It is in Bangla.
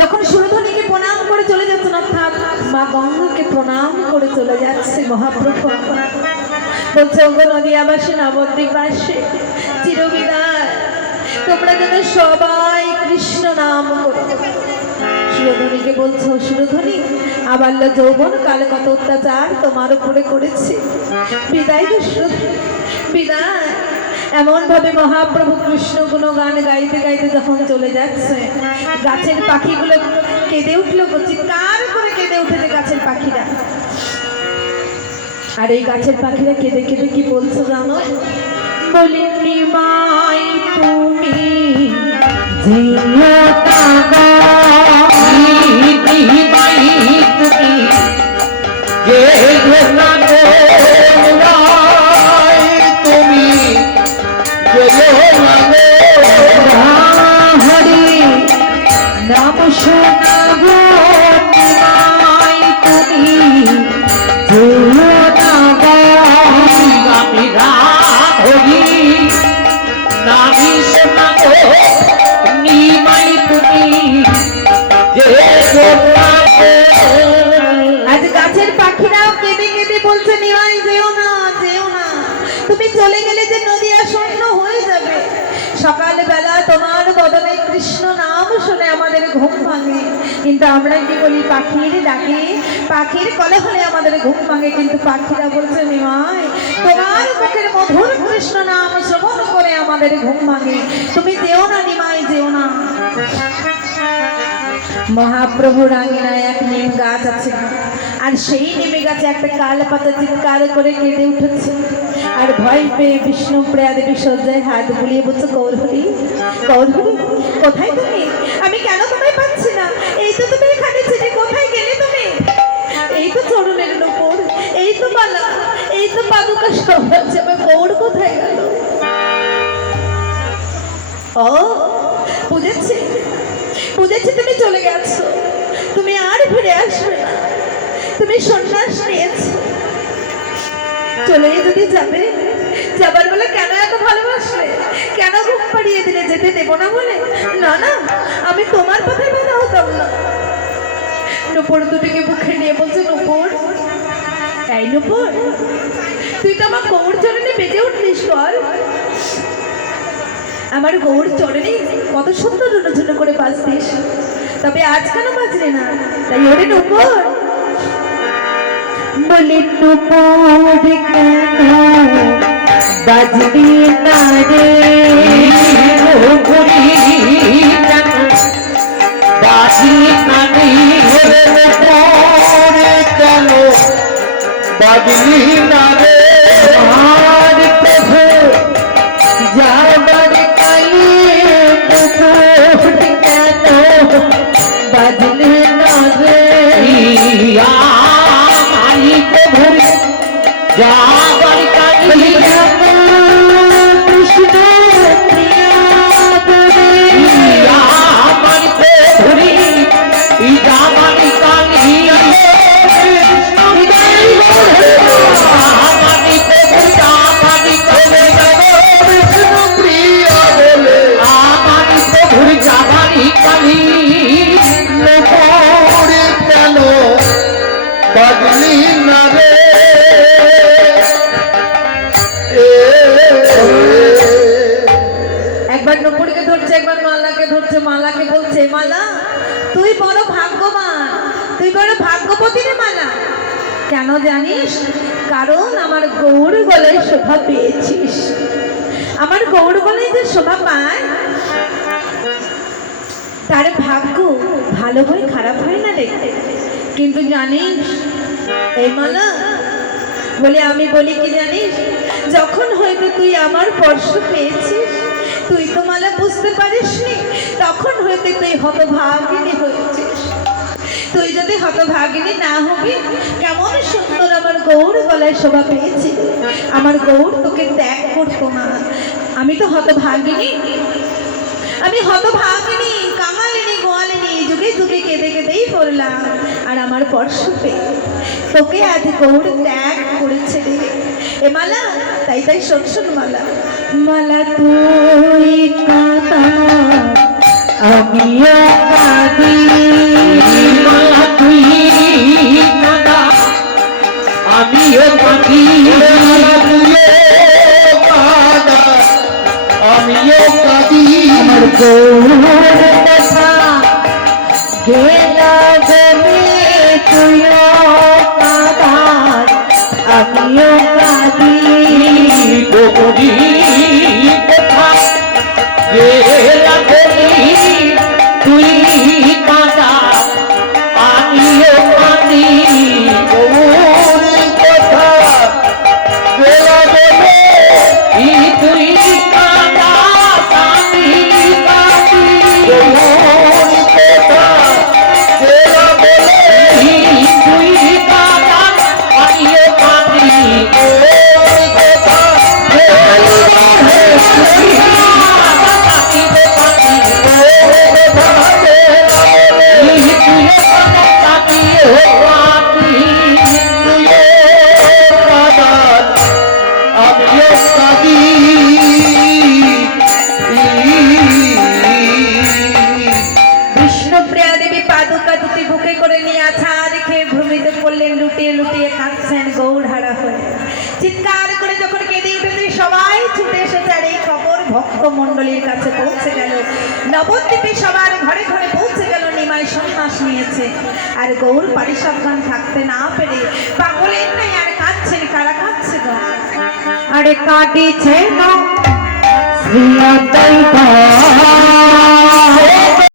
যখন সুরধনীকে প্রণাম করে চলে যাচ্ছেন, অর্থাৎ মা গঙ্গাকে প্রণাম করে চলে যাচ্ছে মহাপ্রভু, বলছে ওগো নদীয়াবাসী নবদ্বীপবাসী চিরবিদায়, তোমরা যেন সবাই কৃষ্ণ নাম করো। সুরধনীকে বলছো, সুরধনী আবাল্য যৌবন কালে কত অত্যাচার তোমার উপরে করেছে, বিদায় গো সুরধনী বিদায়। এমন ভাবে মহাপ্রভু কৃষ্ণ গুণগান গাইতে গাইতে যখন চলে যাচ্ছে, গাছের পাখিগুলো কেঁদে উঠলো, চিৎকার করে কেঁদে উঠেছে গাছের পাখিরা। আর এই গাছের পাখিরা কেঁদে কেঁদে কি বলছো জানো? বলি নিমাই তুমি নাম শোনাবো নিমাই তুমি আজ গাছের পাখিরাও কেঁদে কেঁদে বলছে, নিমাই যেও না যেও না, তুমি চলে গেলে যে নদী শূন্য হয়ে যাবে। সকালবেলা তোমার বদলে কৃষ্ণ নাম শুনে আমাদের ঘুম ভাঙে, কিন্তু আমরা কি বলি? পাখির ডাকে পাখির কলহলে আমাদের ঘুম ভাঙে, কিন্তু পাখিরা বলছে নিমাই তোমার মুখের মধুর কৃষ্ণ নাম শ্রবণ করে আমাদের ঘুম ভাঙে, তুমি যেও না নিমাই যেও না। মহাপ্রভুর আঙিনায় এক নিম গাছ আছে, আর সেই নিমে গাছে একটা কাল পাতা চিৎকার করে কেঁদে উঠেছে। আর ভয় পেয়ে বিষ্ণু প্রিয়া দেবী সজ্জায় হাত বুলিয়ে বলছে, কৌরহরি কৌরহরি কোথায় তুমি? আমি কেন তোমায় পাচ্ছি না? এই তো তুমি এখানে ছিলে, কোথায় গেলে তুমি? এই তো চরণের উপর, এই তো মালা, এই তো পাদুকা সব আছে, আমার গৌর কোথায় গেল? ও বুঝেছি বুঝেছি, তুমি চলে গেছো, তুমি আর ফিরে আসবে না, তুমি সন্ন্যাস নিয়েছো। চলে যদি যাবে, যাবার বলে কেন এত ভালোবাসলে? কেন ঘুম পাড়িয়ে দিলে? যেতে দেবো না বলে? না না, আমি তোমার কথায় বাধা হতাম না। নুপুর দুটিকে বুকে নিয়ে বলছে, নুপুর এই নুপুর, তুই তো আমার গৌর চরণে বেজে উঠলিস, কর আমার গৌর চরণে কত সুন্দর রুনঝুন করে বাজতিস, তবে আজ কেন বাজলে না? তাই ওরে নুপুর বলি, নুপুর কেন বাজবি না রে? বাজি নানি কেন বাজলি না রে? আর প্রভু যাবার কালে নুপুর কেন বাজলে না রে? যাবার কালি কৃষ্ণ প্রিয়া আমার ধরি যাবার কালি বাদলি না রে? একবার নুপুরকে ধরছে, একবার মালাকে ধরছে। মালাকে বলছে, মালা তুই বড় ভাগ্যবান, তুই বড় ভাগ্যবতী রে মালা। কেন জানিস? কারণ আমার গৌর গলায় শোভা পেয়েছিস। আমার গৌর গলায় যে শোভা পায়, তার ভাগ্য ভালো হয় খারাপ হয় না রে। কিন্তু জানিস এই মালা, বলে আমি বলি কি জানিস, যখন হয়তো তুই আমার স্পর্শ পেয়েছিস, তুই তো মালা বুঝতে পারিসনি, তখন হয়তো তুই হতভাগিনী হয়েছিস। তুই যদি হতভাগিনী না হবি, কেমন সুন্দর আমার গৌর গলায় শোভা পেয়েছি, আমার গৌর তোকে ত্যাগ করতো না। আমি তো হতভাগিনী, আমি হতভাগিনী, কাঙালিনী, গোয়ালিনী, যুগে যুগে কেঁদে কেঁদেই পড়লাম। আর আমার স্পর্শ পেয়ে তোকে আজ গৌর ত্যাগ করেছে রে এ মালা। তাই তাই শোন শোন মালা, মালা তুই কাঁদা আমিও কাঁদি। আমিও কাঁদি আমিও কাঁদি আমার গৌর কথা গেলা গলে তুইও কাঁদাস আমিও কাঁদি গোপরি কথা গেলা বলি তুই কাঁদা আমিও কাঁদি গোপরি কথা গেলা বলে তুই কাঁদা আমি কাঁদি গোপরি কথা গেলা বলে তুই কাঁদা আমিও কাঁদি গোপরি কথা বিষ্ণুপ্রিয়া দেবী পাদুকা দুটি বুকে করে নিয়ে আছা রেখে ভূমিতে পড়লেন, লুটিয়ে লুটিয়ে কাঁদছেন গৌরহারা হয়ে। চিৎকার করে যখন কেঁদে উঠেছে সবাই ছুটে এসেছে, আর এই খবর ভক্ত মণ্ডলীর কাছে পৌঁছে গেল। নবদ্বীপে সবার ঘরে ঘরে পৌঁছে গেল নিমাই সন্ন্যাস নিয়েছে। আর গৌর পারিসাবধান থাকতে না পেরে পাগলের নাই আর কাঁদছেন। কারা কাঁদছে গো? আরে কাটিছে না শ্রী